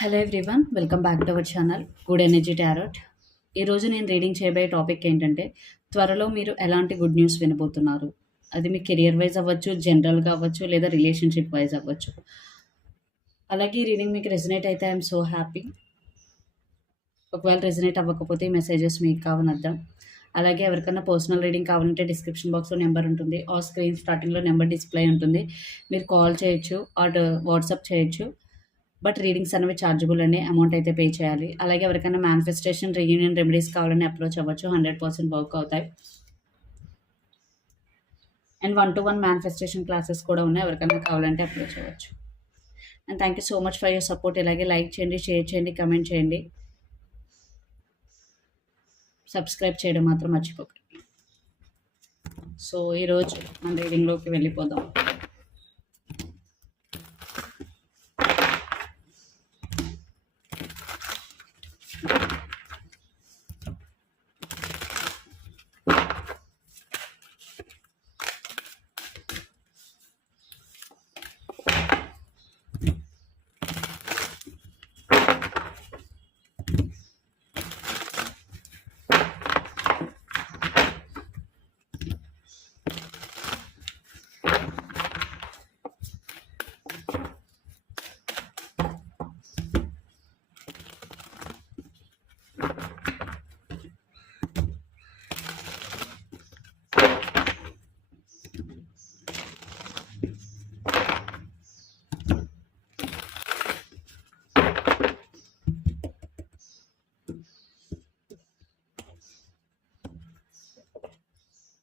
Hello everyone welcome back to our channel good energy tarot ఈరోజు నేను reading చేయబోయే topic ఏంటంటే త్వరలో మీరు ఎలాంటి గుడ్ న్యూస్ వినబోతున్నారు? అది మీ కెరియర్ వైజ్ అవ్వచ్చు జనరల్గా అవ్వచ్చు లేదా రిలేషన్షిప్ వైజ్ అవ్వచ్చు. అలాగే ఈ రీడింగ్ మీకు రెజినేట్ అయితే ఐఎమ్ సో హ్యాపీ ఒకవేళ రెజినేట్ అవ్వకపోతే ఈ మెసేజెస్ మీకు కావనద్దాం అలాగే ఎవరికైనా పర్సనల్ రీడింగ్ కావాలంటే డిస్క్రిప్షన్ బాక్స్లో నెంబర్ ఉంటుంది. ఆ స్క్రీన్ స్టార్టింగ్లో నెంబర్ డిస్ప్లే ఉంటుంది. మీరు కాల్ చేయొచ్చు ఆర్ వాట్సాప్ చేయొచ్చు. బట్ రీడింగ్స్ అనేవి ఛార్జబుల్ అనే అమౌంట్ అయితే పే చేయాలి. అలాగే ఎవరికైనా మేనిఫెస్టేషన్ రీయూనియన్ రెమెడీస్ కావాలని అప్రోచ్ అవ్వచ్చు. హండ్రెడ్ పర్సెంట్ వర్క్ అవుతాయి. And one to one manifestation classes కూడా ఉన్నాయి. ఎవరికైనా కావాలంటే అప్రోచ్ అవ్వచ్చు. And thank you so much for your support ఇలాగే లైక్ చేయండి షేర్ చేయండి కమెంట్ చేయండి. సబ్స్క్రైబ్ చేయడం మాత్రం మర్చిపోకండి. సో ఈరోజు మన రీడింగ్లోకి వెళ్ళిపోదాం.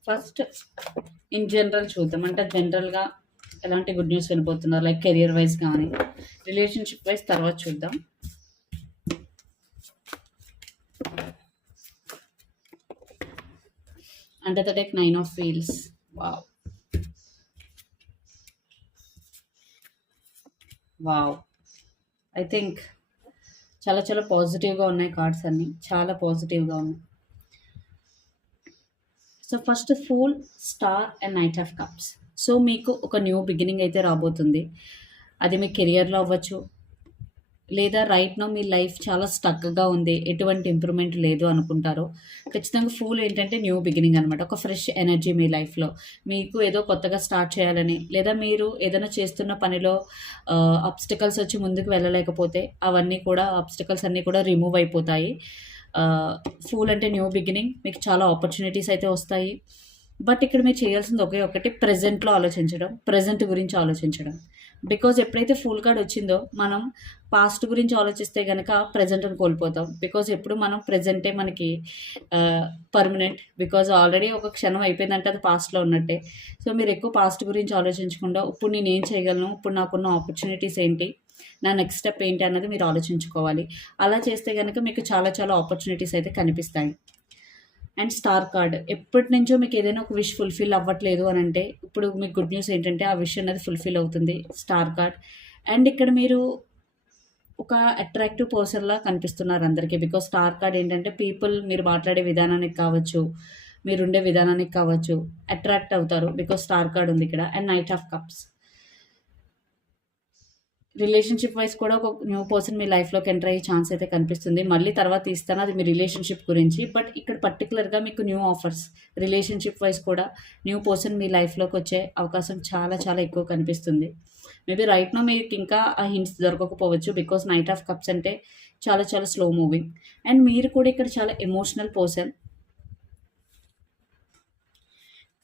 ఫస్ట్ ఇన్ జనరల్ చూద్దాం. అంటే జనరల్గా ఎలాంటి గుడ్ న్యూస్ వెళ్ళిపోతున్నారు లైక్ కెరియర్ వైజ్ కానీ రిలేషన్షిప్ వైజ్ తర్వాత చూద్దాం. అంటే the deck nine of feels wow wow I think చాలా చాలా పాజిటివ్గా ఉన్నాయి కార్డ్స్ అన్నీ. చాలా పాజిటివ్గా ఉన్నాయి. So first fool star and knight of cups so మీకు ఒక న్యూ బిగినింగ్ అయితే రాబోతుంది. అది మీ కెరియర్లో అవ్వచ్చు. లేదా రైట్ నో మీ లైఫ్ చాలా స్టక్గా ఉంది. ఎటువంటి ఇంప్రూవ్మెంట్ లేదు అనుకుంటారో. ఖచ్చితంగా ఫూల్ ఏంటంటే న్యూ బిగినింగ్ అనమాట ఒక ఫ్రెష్ ఎనర్జీ మీ లైఫ్లో మీకు ఏదో కొత్తగా స్టార్ట్ చేయాలని లేదా మీరు ఏదైనా చేస్తున్న పనిలో అబ్స్టికల్స్ వచ్చి ముందుకు వెళ్ళలేకపోతే అవన్నీ కూడా అబ్స్టికల్స్ అన్నీ కూడా రిమూవ్ అయిపోతాయి. ఫూల్ అంటే న్యూ బిగినింగ్ మీకు చాలా ఆపర్చునిటీస్ అయితే వస్తాయి. బట్ ఇక్కడ మీరు చేయాల్సింది ఒకే ఒకటి ప్రజెంట్లో ఆలోచించడం ప్రజెంట్ గురించి ఆలోచించడం. బికాజ్ ఎప్పుడైతే ఫుల్ కార్డ్ వచ్చిందో మనం పాస్ట్ గురించి ఆలోచిస్తే కనుక ప్రజెంట్ని కోల్పోతాం. బికాజ్ ఎప్పుడు మనం ప్రజెంటే మనకి పర్మనెంట్ బికాజ్ ఆల్రెడీ ఒక క్షణం అయిపోయిందంటే అది పాస్ట్లో ఉన్నట్టే. సో మీరు ఎక్కువ పాస్ట్ గురించి ఆలోచించకుండా ఇప్పుడు నేను ఏం చేయగలను? ఇప్పుడు నాకున్న ఆపర్చునిటీస్ ఏంటి? నా నెక్స్ట్ స్టెప్ ఏంటి అన్నది మీరు ఆలోచించుకోవాలి. అలా చేస్తే కనుక మీకు చాలా చాలా ఆపర్చునిటీస్ అయితే కనిపిస్తాయి. అండ్ స్టార్ కార్డ్ ఎప్పటి నుంచో మీకు ఏదైనా ఒక విష్ ఫుల్ఫిల్ అవ్వట్లేదు అని అంటే ఇప్పుడు మీకు గుడ్ న్యూస్ ఏంటంటే ఆ విష్ అనేది ఫుల్ఫిల్ అవుతుంది స్టార్ కార్డ్ అండ్ ఇక్కడ మీరు ఒక అట్రాక్టివ్ పర్సన్లా కనిపిస్తున్నారు అందరికీ. బికాస్ స్టార్ కార్డ్ ఏంటంటే పీపుల్ మీరు మాట్లాడే విధానానికి కావచ్చు మీరు ఉండే విధానానికి కావచ్చు అట్రాక్ట్ అవుతారు. బికాస్ స్టార్ కార్డ్ ఉంది ఇక్కడ. And knight of cups relationship wise కూడా ఒక న్యూ పర్సన్ మీ లైఫ్లోకి ఎంటర్ అయ్యే ఛాన్స్ అయితే కనిపిస్తుంది. మళ్ళీ తర్వాత ఇస్తాను అది మీ రిలేషన్షిప్ గురించి. బట్ ఇక్కడ పర్టికులర్గా మీకు న్యూ ఆఫర్స్ రిలేషన్షిప్ వైజ్ కూడా న్యూ పర్సన్ మీ లైఫ్లోకి వచ్చే అవకాశం చాలా చాలా ఎక్కువ కనిపిస్తుంది. మేబీ రైట్ నో మీకు ఇంకా ఆ హింట్స్ దొరకకపోవచ్చు బికాస్ నైట్ ఆఫ్ కప్స్ అంటే చాలా చాలా స్లో మూవింగ్. అండ్ మీరు కూడా ఇక్కడ చాలా emotional person.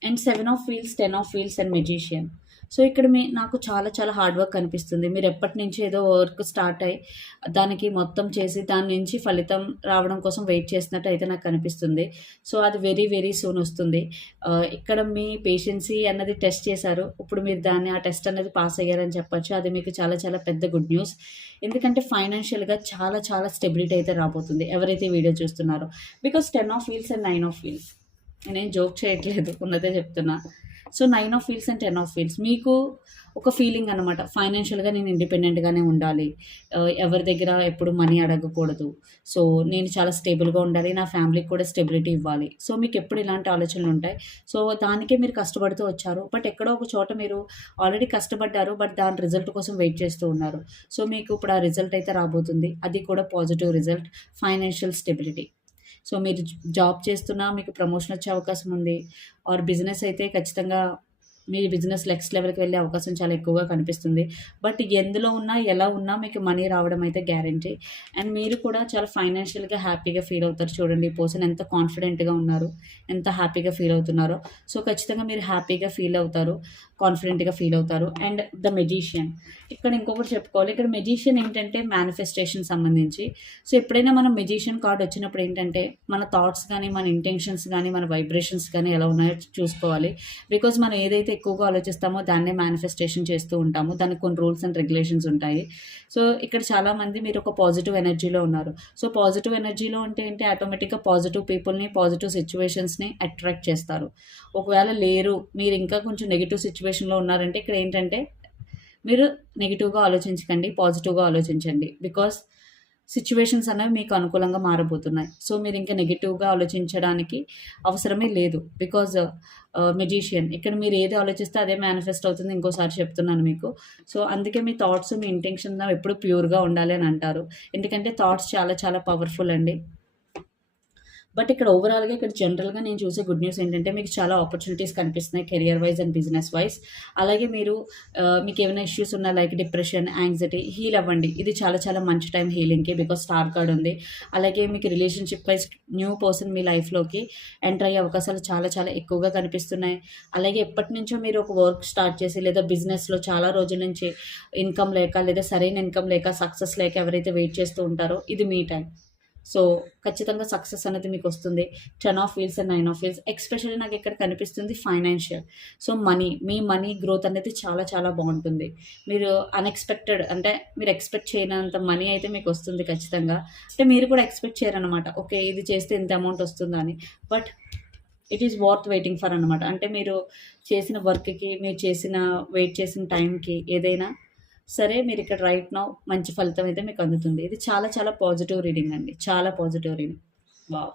And seven of wheels ten of wheels and magician. So ఇక్కడ మీ నాకు చాలా చాలా హార్డ్ వర్క్ కనిపిస్తుంది. మీరు ఎప్పటి నుంచి ఏదో వర్క్ స్టార్ట్ అయ్యి దానికి మొత్తం చేసి దాని నుంచి ఫలితం రావడం కోసం వెయిట్ చేసినట్టు అయితే నాకు కనిపిస్తుంది. సో అది వెరీ వెరీ సూన్ వస్తుంది. ఇక్కడ మీ పేషెన్సీ అన్నది టెస్ట్ చేశారు. ఇప్పుడు మీరు దాన్ని ఆ టెస్ట్ అనేది పాస్ అయ్యారని చెప్పొచ్చు. అది మీకు చాలా చాలా పెద్ద గుడ్ న్యూస్ ఎందుకంటే ఫైనాన్షియల్గా చాలా చాలా స్టెబిలిటీ అయితే రాబోతుంది. ఎవరైతే వీడియో చూస్తున్నారో. Because ten of wheels and nine of wheels నేను జోక్ చేయట్లేదు. ఉన్నదే చెప్తున్నా. So nine of feels and ten of feels మీకు ఒక ఫీలింగ్ అనమాట ఫైనాన్షియల్గా నేను ఇండిపెండెంట్గానే ఉండాలి. ఎవరి దగ్గర ఎప్పుడు మనీ అడగకూడదు. సో నేను చాలా స్టేబుల్గా ఉండాలి. నా ఫ్యామిలీకి కూడా స్టెబిలిటీ ఇవ్వాలి. సో మీకు ఎప్పుడు ఇలాంటి ఆలోచనలు ఉంటాయి? సో దానికే మీరు కష్టపడుతూ వచ్చారు. బట్ ఎక్కడో ఒక చోట మీరు ఆల్రెడీ కష్టపడ్డారు. బట్ దాని రిజల్ట్ కోసం వెయిట్ చేస్తూ ఉన్నారు. సో మీకు ఇప్పుడు ఆ రిజల్ట్ అయితే రాబోతుంది. అది కూడా positive result financial stability so మీరు జాబ్ చేస్తున్నా మీకు ప్రమోషన్ వచ్చే అవకాశం ఉంది. ఆర్ బిజినెస్ అయితే ఖచ్చితంగా మీ బిజినెస్ నెక్స్ట్ లెవెల్కి వెళ్ళే అవకాశం చాలా ఎక్కువగా కనిపిస్తుంది. బట్ ఎందులో ఉన్నా ఎలా ఉన్నా మీకు మనీ రావడం అయితే గ్యారంటీ. అండ్ మీరు కూడా చాలా ఫైనాన్షియల్గా హ్యాపీగా ఫీల్ అవుతారు చూడండి. ఈ పర్సన్ ఎంత కాన్ఫిడెంట్గా ఉన్నారు ఎంత హ్యాపీగా ఫీల్ అవుతున్నారో. సో ఖచ్చితంగా మీరు హ్యాపీగా ఫీల్ అవుతారు కాన్ఫిడెంట్గా ఫీల్ అవుతారు. And the magician. ఇక్కడ ఇంకొకటి చెప్పుకోవాలి. ఇక్కడ మెజిషియన్ ఏంటంటే మేనిఫెస్టేషన్ సంబంధించి. సో ఎప్పుడైనా మనం మెజిషియన్ కార్డ్ వచ్చినప్పుడు ఏంటంటే మన థాట్స్ కానీ మన ఇంటెన్షన్స్ కానీ మన వైబ్రేషన్స్ కానీ ఎలా ఉన్నాయో చూసుకోవాలి. బికాజ్ మనం ఏదైతే ఎక్కువగా ఆలోచిస్తామో దాన్నే మేనిఫెస్టేషన్ చేస్తూ ఉంటాము. దానికి కొన్ని రూల్స్ అండ్ రెగ్యులేషన్స్ ఉంటాయి. సో ఇక్కడ చాలామంది మీరు ఒక పాజిటివ్ ఎనర్జీలో ఉన్నారు. సో పాజిటివ్ ఎనర్జీలో ఉంటే ఏంటి? ఆటోమేటిక్గా పాజిటివ్ పీపుల్ని పాజిటివ్ సిచ్యువేషన్స్ని అట్రాక్ట్ చేస్తారు. ఒకవేళ లేరు మీరు ఇంకా కొంచెం నెగిటివ్ సిచ్యువేషన్లో ఉన్నారంటే ఇక్కడ ఏంటంటే మీరు నెగిటివ్గా ఆలోచించకండి పాజిటివ్గా ఆలోచించండి. బికాస్ సిచ్యువేషన్స్ అనేవి మీకు అనుకూలంగా మారబోతున్నాయి. సో మీరు ఇంకా నెగిటివ్గా ఆలోచించడానికి అవసరమే లేదు. Because uh, magician. ఇక్కడ మీరు ఏది ఆలోచిస్తే అదే మేనిఫెస్ట్ అవుతుంది ఇంకోసారి చెప్తున్నాను మీకు. సో అందుకే మీ థాట్స్ మీ ఇంటెన్షన్ ఎప్పుడు ప్యూర్గా ఉండాలి అని అంటారు. ఎందుకంటే థాట్స్ చాలా చాలా పవర్ఫుల్ అండి. బట్ ఇక్కడ ఓవరాల్గా ఇక్కడ జనరల్గా నేను చూసే గుడ్ న్యూస్ ఏంటంటే మీకు చాలా ఆపర్చునిటీస్ కనిపిస్తున్నాయి career wise and business wise అలాగే మీరు మీకు ఏమైనా ఇష్యూస్ ఉన్నా లైక్ డిప్రెషన్ యాంగ్జైటీ హీల్ అవ్వండి. ఇది చాలా చాలా మంచి టైం హీలింగ్కి బికాస్ స్టార్ కార్డ్ ఉంది. అలాగే మీకు రిలేషన్షిప్ వైజ్ న్యూ పర్సన్ మీ లైఫ్లోకి ఎంటర్ అయ్యే అవకాశాలు చాలా చాలా ఎక్కువగా కనిపిస్తున్నాయి. అలాగే ఎప్పటి నుంచో మీరు ఒక వర్క్ స్టార్ట్ చేసి లేదా బిజినెస్లో చాలా రోజుల నుంచి ఇన్కమ్ లేక లేదా సరైన ఇన్కమ్ లేక సక్సెస్ లేక ఎవరైతే వెయిట్ చేస్తూ ఉంటారో ఇది మీ టైం సో ఖచ్చితంగా సక్సెస్ అనేది మీకు వస్తుంది. Ten of wheels and nine of wheels especially నాకు ఇక్కడ కనిపిస్తుంది? ఫైనాన్షియల్ సో మనీ మీ మనీ గ్రోత్ అనేది చాలా చాలా బాగుంటుంది. మీరు అన్ఎక్స్పెక్టెడ్ అంటే మీరు ఎక్స్పెక్ట్ చేయనంత మనీ అయితే మీకు వస్తుంది ఖచ్చితంగా. అంటే మీరు కూడా ఎక్స్పెక్ట్ చేయరనమాట ఓకే ఇది చేస్తే ఇంత అమౌంట్ వస్తుందని. But it is worth waiting for అనమాట అంటే మీరు చేసిన వర్క్కి మీరు చేసిన వెయిట్ చేసిన టైంకి ఏదైనా సరే మీరు ఇక్కడ రైట్ నౌ మంచి ఫలితం అయితే మీకు అందుతుంది. ఇది చాలా చాలా పాజిటివ్ రీడింగ్ అండి. చాలా పాజిటివ్ రీడింగ్ వావ్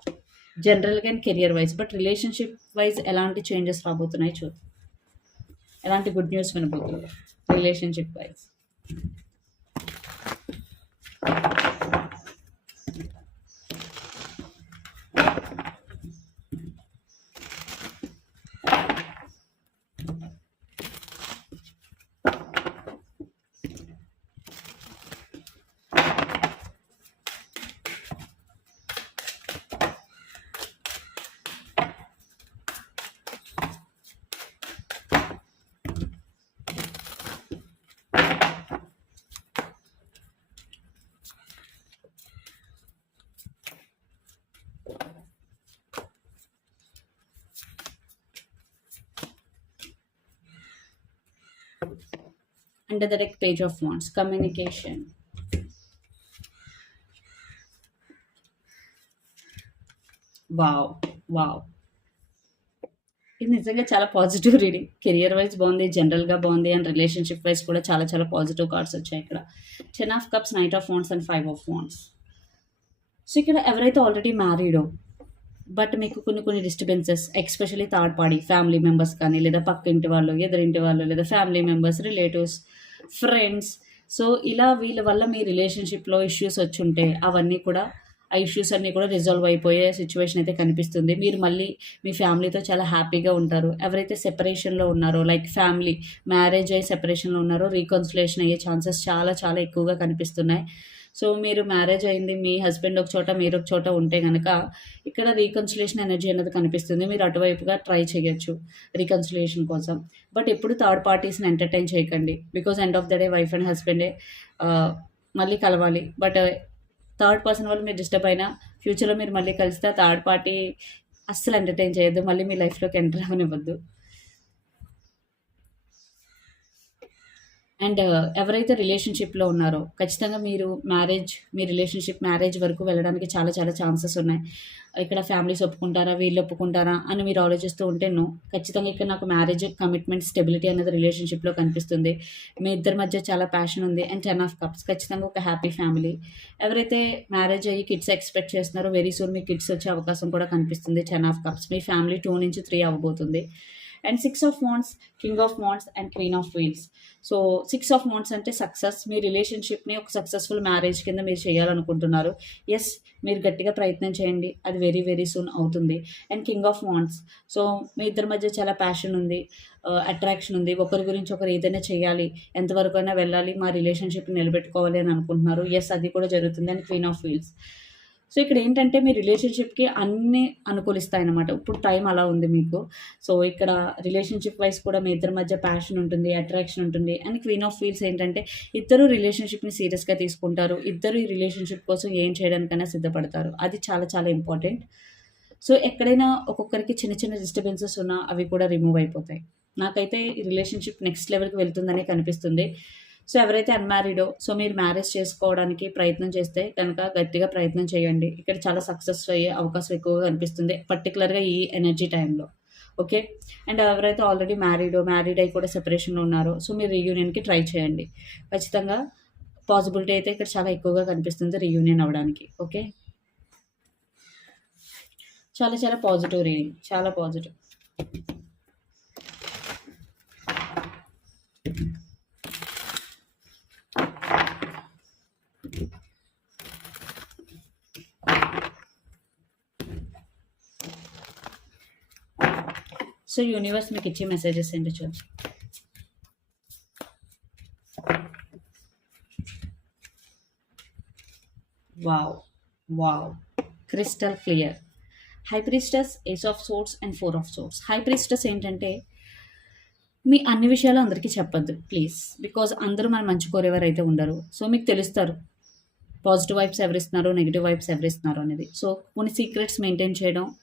జనరల్గా and career wise but relationship wise ఎలాంటి చేంజెస్ రాబోతున్నాయి చూద్దాం. ఎలాంటి good news వినబోతుంది? Relationship wise under the deck page of wands communication. Wow wow ఇది నిజంగా చాలా పాజిటివ్ రీడింగ్ కెరియర్ వైజ్ బాగుంది జనరల్గా బాగుంది అండ్ రిలేషన్షిప్ వైజ్ కూడా చాలా చాలా పాజిటివ్ కార్డ్స్ వచ్చాయి ఇక్కడ. Ten of cups knight of wands and five of wands so ఇక్కడ ఎవరైతే ఆల్రెడీ మ్యారీడో బట్ మీకు కొన్ని కొన్ని disturbances especially third party family members కానీ లేదా పక్క ఇంటి వాళ్ళు ఎదురింటి వాళ్ళు లేదా family members relatives friends so ఇలా వీళ్ళ వల్ల మీ రిలేషన్షిప్లో ఇష్యూస్ వచ్చి ఉంటే అవన్నీ కూడా ఆ ఇష్యూస్ అన్నీ కూడా రిజాల్వ్ అయిపోయే సిచ్యువేషన్ అయితే కనిపిస్తుంది. మీరు మళ్ళీ మీ ఫ్యామిలీతో చాలా హ్యాపీగా ఉంటారు. ఎవరైతే సెపరేషన్లో ఉన్నారో లైక్ ఫ్యామిలీ మ్యారేజ్ అయ్యి సెపరేషన్లో ఉన్నారో రీకన్సిలేషన్ అయ్యే ఛాన్సెస్ చాలా చాలా ఎక్కువగా కనిపిస్తున్నాయి. సో మీరు మ్యారేజ్ అయింది మీ హస్బెండ్ ఒక చోట మీరు ఒక చోట ఉంటే కనుక ఇక్కడ రీకన్సిలేషన్ ఎనర్జీ అనేది కనిపిస్తుంది. మీరు అటువైపుగా ట్రై చేయొచ్చు రీకన్సిలేషన్ కోసం. బట్ ఎప్పుడు థర్డ్ పార్టీస్ని ఎంటర్టైన్ చేయకండి. Because end of the day wife and హస్బెండే మళ్ళీ కలవాలి. బట్ థర్డ్ పర్సన్ వల్ల మీరు డిస్టర్బ్ అయినా ఫ్యూచర్లో మీరు మళ్ళీ కలిస్తే థర్డ్ పార్టీ అస్సలు ఎంటర్టైన్ చేయొద్దు మళ్ళీ మీ లైఫ్లోకి ఎంటర్ అవ్వనివ్వద్దు. అండ్ uh, ఎవరైతే రిలేషన్‌షిప్‌లో ఉన్నారో ఖచ్చితంగా మీరు మ్యారేజ్ మీ రిలేషన్‌షిప్ మ్యారేజ్ వరకు వెళ్ళడానికి చాలా చాలా ఛాన్సెస్ ఉన్నాయి. ఇక్కడ ఫ్యామిలీస్ ఒప్పుకుంటారా? వీళ్ళు ఒప్పుకుంటారా? అని మీరు ఆలోచిస్తూ ఉంటే నో. ఖచ్చితంగా ఇక్కడ నాకు మ్యారేజ్, కమిట్మెంట్, స్టెబిలిటీ అనేది రిలేషన్‌షిప్‌లో కనిపిస్తుంది. మీ ఇద్దరి మధ్య చాలా ప్యాషన్ ఉంది. అండ్ 10 ఆఫ్ కప్స్ ఖచ్చితంగా ఒక హ్యాపీ ఫ్యామిలీ. ఎవరైతే మ్యారేజ్ అయ్యి కిడ్స్ ఎక్స్‌పెక్ట్ చేస్తున్నారో వెరీ సూన్ మీకు కిడ్స్ వచ్చే అవకాశం కూడా కనిపిస్తుంది. 10 ఆఫ్ కప్స్ మీ ఫ్యామిలీ 2-3 అవ్వబోతుంది. And six of wands, king of wands and queen of wheels. So six of wands అంటే సక్సెస్. మీ రిలేషన్‌షిప్‌ని ఒక సక్సెస్‌ఫుల్ మ్యారేజ్ కింద మీరు చేయాలనుకుంటున్నారు. ఎస్ మీరు గట్టిగా ప్రయత్నం చేయండి. అది వెరీ వెరీ సూన్ అవుతుంది. And king of wands. So మీ ఇద్దరి మధ్య చాలా ప్యాషన్ ఉంది. అట్రాక్షన్ ఉంది. ఒకరి గురించి ఒకరు ఏదైనా చేయాలి. ఎంతవరకు అయినా వెళ్ళాలి. మా రిలేషన్‌షిప్‌ని నిలబెట్టుకోవాలి అని అనుకుంటున్నారు. ఎస్ అది కూడా జరుగుతుంది. And queen of wheels. So ఇక్కడ ఏంటంటే మీ రిలేషన్‌షిప్‌కి అన్నీ అనుకూలిస్తాయన్నమాట. ఇప్పుడు టైం అలా ఉంది మీకు. సో ఇక్కడ రిలేషన్‌షిప్ వైస్ కూడా మీ ఇద్దరి మధ్య ప్యాషన్ ఉంటుంది. అట్రాక్షన్ ఉంటుంది. అండ్ క్వీన్ ఆఫ్ ఫీల్స్ ఏంటంటే ఇద్దరు రిలేషన్‌షిప్‌ని సీరియస్‌గా తీసుకుంటారు. ఇద్దరు ఈ రిలేషన్‌షిప్ కోసం ఏం చేయడానికైనా సిద్ధపడతారు. అది చాలా చాలా ఇంపార్టెంట్. సో ఎక్కడైనా ఒక్కొక్కరికి చిన్న చిన్న డిస్టర్బెన్సెస్ ఉన్నా అవి కూడా రిమూవ్ అయిపోతాయి. నాకైతే ఈ రిలేషన్‌షిప్ నెక్స్ట్ లెవెల్‌కి వెళ్తుందనే కనిపిస్తుంది. సో ఎవరైతే అన్‌మ్యారీడో సో మీరు మ్యారేజ్ చేసుకోవడానికి ప్రయత్నం చేస్తే కనుక గట్టిగా ప్రయత్నం చేయండి. ఇక్కడ చాలా సక్సెస్ అయ్యే అవకాశం ఎక్కువగా కనిపిస్తుంది. పర్టికులర్గా ఈ ఎనర్జీ టైంలో. ఓకే. అండ్ ఎవరైతే ఆల్రెడీ మ్యారీడో, మ్యారీడ్ అయి కూడా సెపరేషన్‌లో ఉన్నారో సో మీరు రీయూనియన్‌కి ట్రై చేయండి. ఖచ్చితంగా పాసిబిలిటీ అయితే ఇక్కడ చాలా ఎక్కువగా కనిపిస్తుంది రీయూనియన్ అవ్వడానికి. ఓకే. చాలా చాలా పాజిటివ్ రీడింగ్. చాలా పాజిటివ్. సో యూనివర్స్ మీకు ఇచ్చే మెసేజెస్ ఏంటో చూద్దాం. Wow! Wow! Crystal clear. High ace of swords and four of swords high ఏంటంటే మీ అన్ని విషయాలు అందరికీ చెప్పద్దు ప్లీజ్. బికాజ్ అందరూ మన మంచి కోరేవారైతే ఉండరు. సో మీకు తెలుస్తారు. పాజిటివ్ వైబ్స్ ఎవరిస్తున్నారో, నెగిటివ్ వైబ్స్ ఎవరిస్తున్నారో అనేది. సో కొన్ని సీక్రెట్స్ మెయింటైన్ చేయడం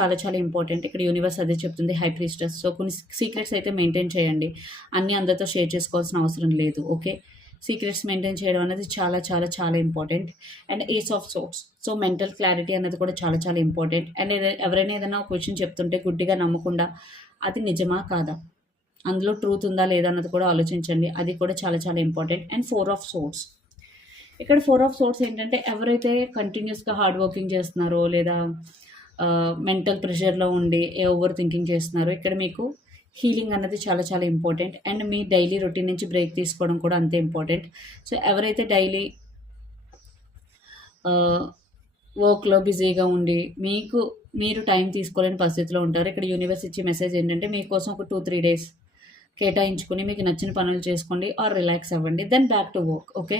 చాలా చాలా ఇంపార్టెంట్. ఇక్కడ యూనివర్స్ అదే చెప్తుంది హై ప్రీస్టెస్. సో కొన్ని సీక్రెట్స్ అయితే మెయింటైన్ చేయండి. అన్నీ అందరితో షేర్ చేసుకోవాల్సిన అవసరం లేదు. ఓకే. సీక్రెట్స్ మెయింటైన్ చేయడం అనేది చాలా చాలా చాలా important. And ace of swords so mental clarity అనేది కూడా చాలా చాలా ఇంపార్టెంట్. అండ్ ఏదైనా ఎవరైనా ఏదైనా ఒక విషయం చెప్తుంటే గుడ్డిగా నమ్మకుండా అది నిజమా? కాదా? అందులో ట్రూత్ ఉందా? లేదా? అన్నది కూడా ఆలోచించండి. అది కూడా చాలా చాలా important. And four of swords ఇక్కడ ఫోర్ ఆఫ్ సోర్స్ ఏంటంటే ఎవరైతే కంటిన్యూస్గా హార్డ్ వర్కింగ్ చేస్తున్నారో లేదా మెంటల్ ప్రెషర్‌లో ఉండి ఓవర్ థింకింగ్ చేస్తున్నారు ఇక్కడ మీకు హీలింగ్ అన్నది చాలా చాలా ఇంపార్టెంట్. అండ్ మీ డైలీ రొటీన్ నుంచి బ్రేక్ తీసుకోవడం కూడా అంతే ఇంపార్టెంట్. సో ఎవరైతే డైలీ వర్క్‌లో బిజీగా ఉండి మీకు మీరు టైం తీసుకోలేని పరిస్థితిలో ఉంటారు. ఇక్కడ యూనివర్స్ ఇచ్చే మెసేజ్ ఏంటంటే మీకోసం ఒక 2, 3 డేస్ కేటాయించుకొని మీకు నచ్చిన పనులు చేసుకోండి ఆర్ రిలాక్స్ అవ్వండి. Then back to work. Okay.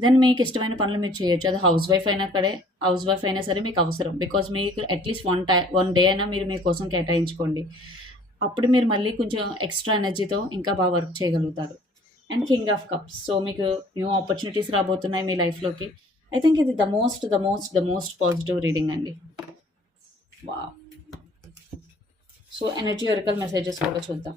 Then మీకు ఇష్టమైన పనులు మీరు చేయొచ్చు. అది హౌస్ వైఫ్ అయినా సరే హౌస్ వైఫ్ అయినా సరే మీకు అవసరం. బికాజ్ మీకు at least one time one day అయినా మీరు మీకోసం కేటాయించుకోండి. అప్పుడు మీరు మళ్ళీ కొంచెం ఎక్స్‌ట్రా ఎనర్జీతో ఇంకా బాగా వర్క్ చేయగలుగుతారు. And king of cups. So మీకు న్యూ ఆపర్చునిటీస్ రాబోతున్నాయి మీ లైఫ్‌లోకి. ఐ థింక్ ఇది the most, the most, the most positive reading అండి. Wow! So energy oracle messages కూడా చూద్దాం.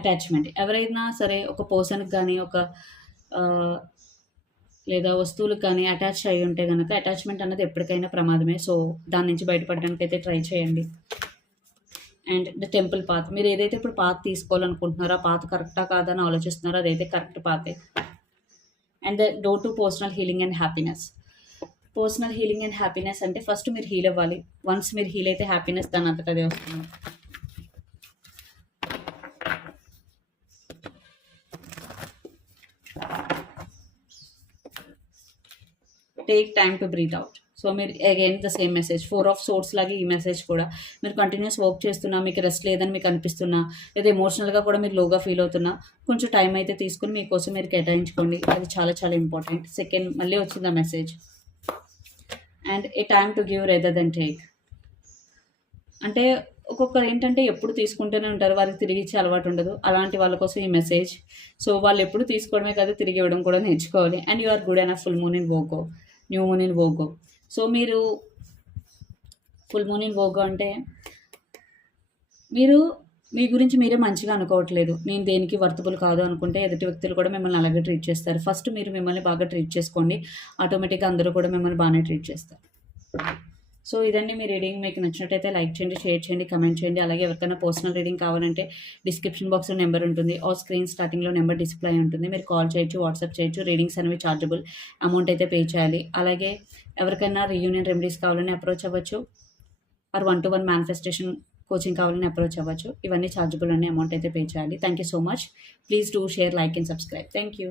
అటాచ్‌మెంట్. ఎవరైనా సరే ఒక పర్సన్‌కి కానీ ఒక లేదా వస్తువులకు కానీ అటాచ్ అయి ఉంటే కనుక అటాచ్‌మెంట్ అన్నది ఎప్పటికైనా ప్రమాదమే. సో దాని నుంచి బయటపడడానికైతే ట్రై చేయండి. And the temple path. మీరు ఏదైతే ఇప్పుడు పాత్ తీసుకోవాలనుకుంటున్నారో ఆ పాత్ కరెక్టా? కాదా? అని ఆలోచిస్తున్నారో అదైతే correct పాతే. And the door to personal healing and happiness. Personal healing and happiness అంటే ఫస్ట్ మీరు హీల్ అవ్వాలి. వన్స్ మీరు హీల్ అయితే హ్యాపీనెస్ దాని అంతటదే వస్తుంది. Take time to breathe out. So మీరు again the same message. Four of swords లాగే ఈ మెసేజ్ కూడా. మీరు కంటిన్యూస్ వర్క్ చేస్తున్నా, మీకు రెస్ట్ లేదని మీకు అనిపిస్తున్నా, లేదా ఎమోషనల్‌గా కూడా మీరు లోగా ఫీల్ అవుతున్నా, కొంచెం టైం అయితే తీసుకొని మీకోసం మీరు కేటాయించుకోండి. అది చాలా చాలా ఇంపార్టెంట్. సెకండ్ మళ్ళీ వచ్చింది ఆ message. And a time to give rather then take. అంటే ఒక్కొక్కరు ఏంటంటే ఎప్పుడు తీసుకుంటూనే ఉంటారు. వారికి తిరిగి ఇచ్చే అలవాటు ఉండదు. అలాంటి వాళ్ళ కోసం ఈ మెసేజ్. సో వాళ్ళు ఎప్పుడు తీసుకోవడమే కాదు తిరిగి ఇవ్వడం కూడా నేర్చుకోవాలి. And you are good and full moon in Virgo new moon in Virgo. So మీరు ఫుల్ మూన్ ఇన్ వోగో అంటే మీరు మీ గురించి మీరే మంచిగా అనుకోవట్లేదు. నేను దేనికి వర్తబుల్ కాదు అనుకుంటే ఎదుటి వ్యక్తులు కూడా మిమ్మల్ని అలాగే ట్రీట్ చేస్తారు. ఫస్ట్ మీరు మిమ్మల్ని బాగా ట్రీట్ చేసుకోండి. ఆటోమేటిక్గా అందరూ కూడా మిమ్మల్ని బాగానే ట్రీట్ చేస్తారు. సో ఇదండి మీ రీడింగ్. మీకు నచ్చినట్టయితే లైక్ చేయండి షేర్ చేయండి కమెంట్ చేయండి. అలాగే ఎవరికైనా పర్సనల్ రీడింగ్ కావాలంటే డిస్క్రిప్షన్ బాక్స్లో నెంబర్ ఉంటుంది. ఆ స్క్రీన్ స్టార్టింగ్లో నెంబర్ డిస్ప్లే ఉంటుంది. మీరు కాల్ చేయొచ్చు వాట్సాప్ చేయొచ్చు. రీడింగ్స్ అనేవి చార్జబుల్ అమౌంట్ అయితే పే చేయాలి. అలాగే ఎవరికైనా రీయూనియన్ రెమెడీస్ కావాలని అప్రోచ్ అవ్వచ్చు. Or one to one manifestation coaching కావాలని అప్రోచ్ అవ్వచ్చు. ఇవన్నీ చార్జబుల్ అనే అమౌంట్ అయితే పే చేయాలి. Thank you so much please do share like and subscribe thank you